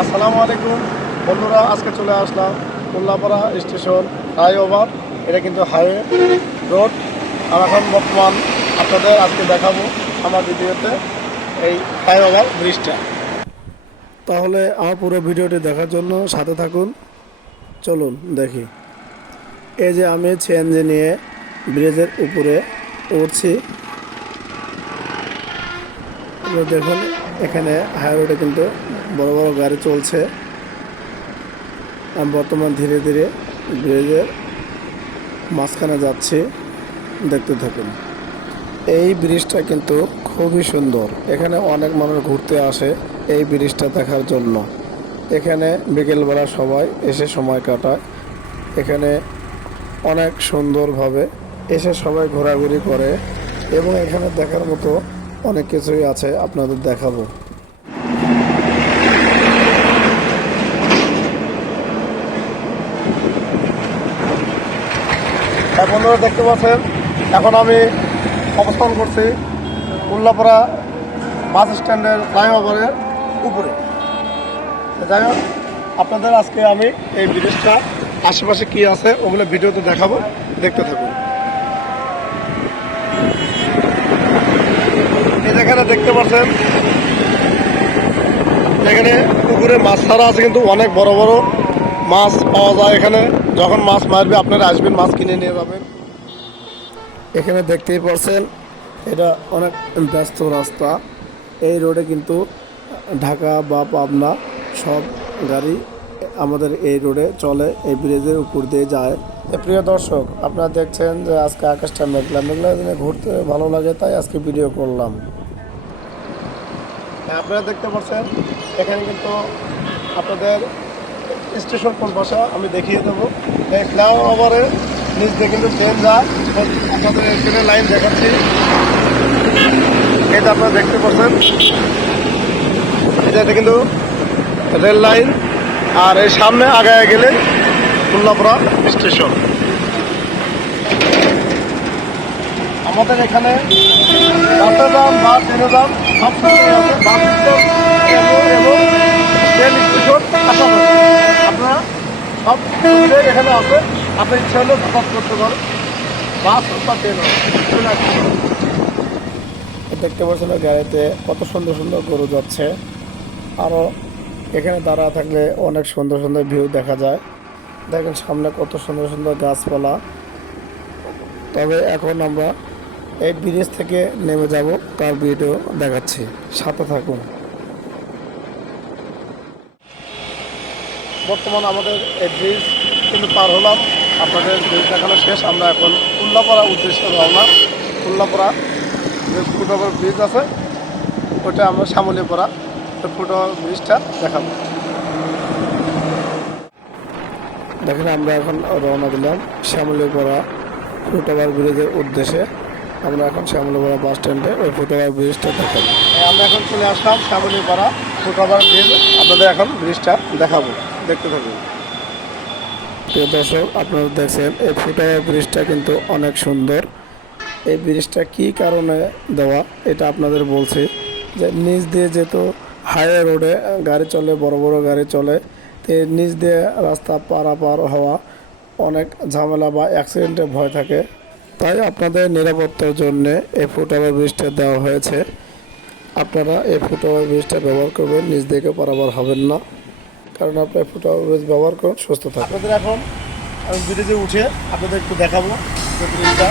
আসসালামু আলাইকুম। বন্ধুরা, আজকে চলে আসলাম উল্লাপাড়া স্টেশন ফ্লাইওভার এটা কিন্তু হাইওয়ে রোড। আর এখন বর্তমান আপনাদের আজকে দেখাবো আমার ভিডিওতে এই ফ্লাইওভার ব্রিজটা। তাহলে আমার পুরো ভিডিওটি দেখার জন্য সাথে থাকুন। চলুন দেখি। এই যে আমি সিএনজি নিয়ে ব্রিজের উপরে উঠছি। দেখুন এখানে হাই রোডে কিন্তু বড় বড় গাড়ি চলছে। আমি বর্তমান ধীরে ধীরে ব্রিজের মাঝখানে যাচ্ছি। দেখতে থাকুন। এই ব্রিজটা কিন্তু খুবই সুন্দর। এখানে অনেক মানুষ ঘুরতে আসে এই ব্রিজটা দেখার জন্য। এখানে বিকেলবেলা সবাই এসে সময় কাটায়। এখানে অনেক সুন্দরভাবে এসে সবাই ঘোরাঘুরি করে এবং এখানে দেখার মতো অনেক কিছুই আছে, আপনাদের দেখাবো। হ্যাঁ বন্ধুরা, দেখতে পাচ্ছেন, এখন আমি অবস্থান করছি উল্লাপাড়া বাস স্ট্যান্ডের ফ্লাইওভারের উপরে। যাই হোক, আপনাদের আজকে আমি এই ব্রিজটা আশেপাশে কি আছে, ওগুলো ভিডিওতে দেখাবো, দেখতে থাকুন এই পাচ্ছেন এখানে পুকুরে মাছ ছাড়া আছে কিন্তু অনেক বড় বড় মাছ পাওয়া যায় এখানে। যখন মাছ মারবে, আপনারা আসবেন, মাছ কিনে নিয়ে যাবেন। এখানে দেখতেই পাচ্ছেন এটা অনেক ব্যস্ত রাস্তা। এই রোডে কিন্তু ঢাকা বা পাবনা সব গাড়ি আমাদের এই রোডে চলে, এই ব্রিজের উপর দিয়ে যায়। প্রিয় দর্শক, আপনারা দেখছেন যে আজকে আকাশটা মেঘলা মেঘলা ঘুরতে ভালো লাগে, তাই আজকে ভিডিও করলাম। আপনারা দেখতে পাচ্ছেন, এখানে কিন্তু আপনাদের স্টেশন কোন ভাষা আমি দেখিয়ে দেবো। এই ফ্লাইওভারের নিচ দিয়ে কিন্তু ট্রেন যায় আপনাদের ট্রেনের লাইন দেখাচ্ছি। এটা আপনারা দেখতে পাচ্ছেন এটা কিন্তু রেল লাইন আর এই সামনে আগায় গেলে খুলনাপুরা স্টেশন। আমাদের এখানে বাসে বা দাম আপনারা সব এখানে ট্রেন পারেন। দেখতে পাচ্ছেন ওই গাড়িতে কত সুন্দর সুন্দর গরু যাচ্ছে আরও এখানে দাঁড়া থাকলে অনেক সুন্দর সুন্দর ভিউ দেখা যায় দেখেন সামনে কত সুন্দর সুন্দর গাছপালা তবে এখন আমরা এই ব্রিজ থেকে নেমে যাব তার ভিডিও দেখাচ্ছি। সাথে থাকুন। বর্তমান আমাদের এই ব্রিজ কিন্তু পার হলাম। আপনাদের ব্রিজ দেখানো শেষ। আমরা এখন উল্লাপাড়া উদ্দেশ্যে রওনা। উল্লাপাড়া যে ফুটওভার ব্রিজ আছে ওটা আমরা সামলিপাড়া ফুটওভার ব্রিজটা দেখাবো। দেখেন আমরা এখন রওনা দিলাম শ্যামলীপাড়া ফুটওভার ব্রিজের উদ্দেশ্যে। আমরা এখন শ্যামলীপাড়া বাস স্ট্যান্ডে ওই ফুটওভার ব্রিজটা দেখাবো। আমরা এখন চলে আসলাম শ্যামলীপাড়া ফুটওভার ব্রিজ আপনাদের এখন ব্রিজটা দেখাবো। দেখতে থাকুন। প্রিয় দর্শক আপনারা দেখছেন এই ফুটওভার ব্রিজটা কিন্তু অনেক সুন্দর। এই ব্রিজটা কি কারণে দেওয়া এটা আপনাদের বলছি যে নিচ দিয়ে যেহেতু হাইওয়ে রোডে গাড়ি চলে বড় বড় গাড়ি চলে তো নিচ দিয়ে রাস্তা পারাপার হওয়া অনেক ঝামেলা বা অ্যাক্সিডেন্টের ভয় থাকে। তাই আপনাদের নিরাপত্তার জন্য এই ফুটওভার ব্রিজটা দেওয়া হয়েছে। আপনারা এই ফুটওভার ব্রিজটা ব্যবহার করবেন নিজ দিকে পারাপার হবেন না। কারণ আপনার ফুটওভার ব্রিজ ব্যবহার করুন, সুস্থ থাকবেন আপনাদের এখন আমি ব্রিজে উঠে আপনাদের একটু দেখাবো ব্রিজটা।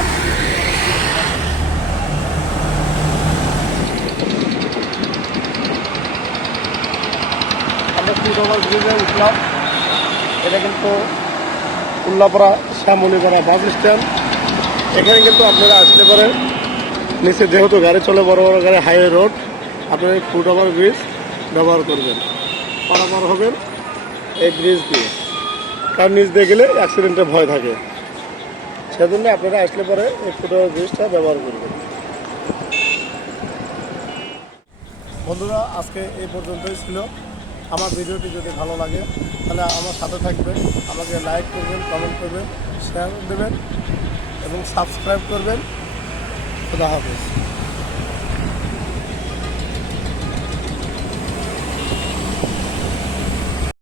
আমরা ফুটওভার ব্রিজে উঠলাম। এটা কিন্তু উল্লাপাড়া শ্যামলিপাড়া বাস স্ট্যান্ড। এখানে কিন্তু আপনারা আসতে পারেন। নিচে যেহেতু গাড়ি চলে, বড় বড় গাড়ি হাইওয়ে রোড আপনারা এই ফুটওভার ব্রিজ ব্যবহার করবেন। পারাপার হবেন এই ব্রিজ দিয়ে। কারণ নিচ দিয়ে গেলে অ্যাক্সিডেন্টের ভয় থাকে। সেজন্য আপনারা আসলে পরে এই ফুট ওভার ব্রিজটা ব্যবহার করবেন। বন্ধুরা, আজকে এই পর্যন্তই ছিল। আমার ভিডিওটি যদি ভালো লাগে, তাহলে আমার সাথে থাকবেন। আমাকে লাইক করবেন কমেন্ট করবেন শেয়ার দেবেন। এবং সাবস্ক্রাইব করবেন। খুদা হাফেজ।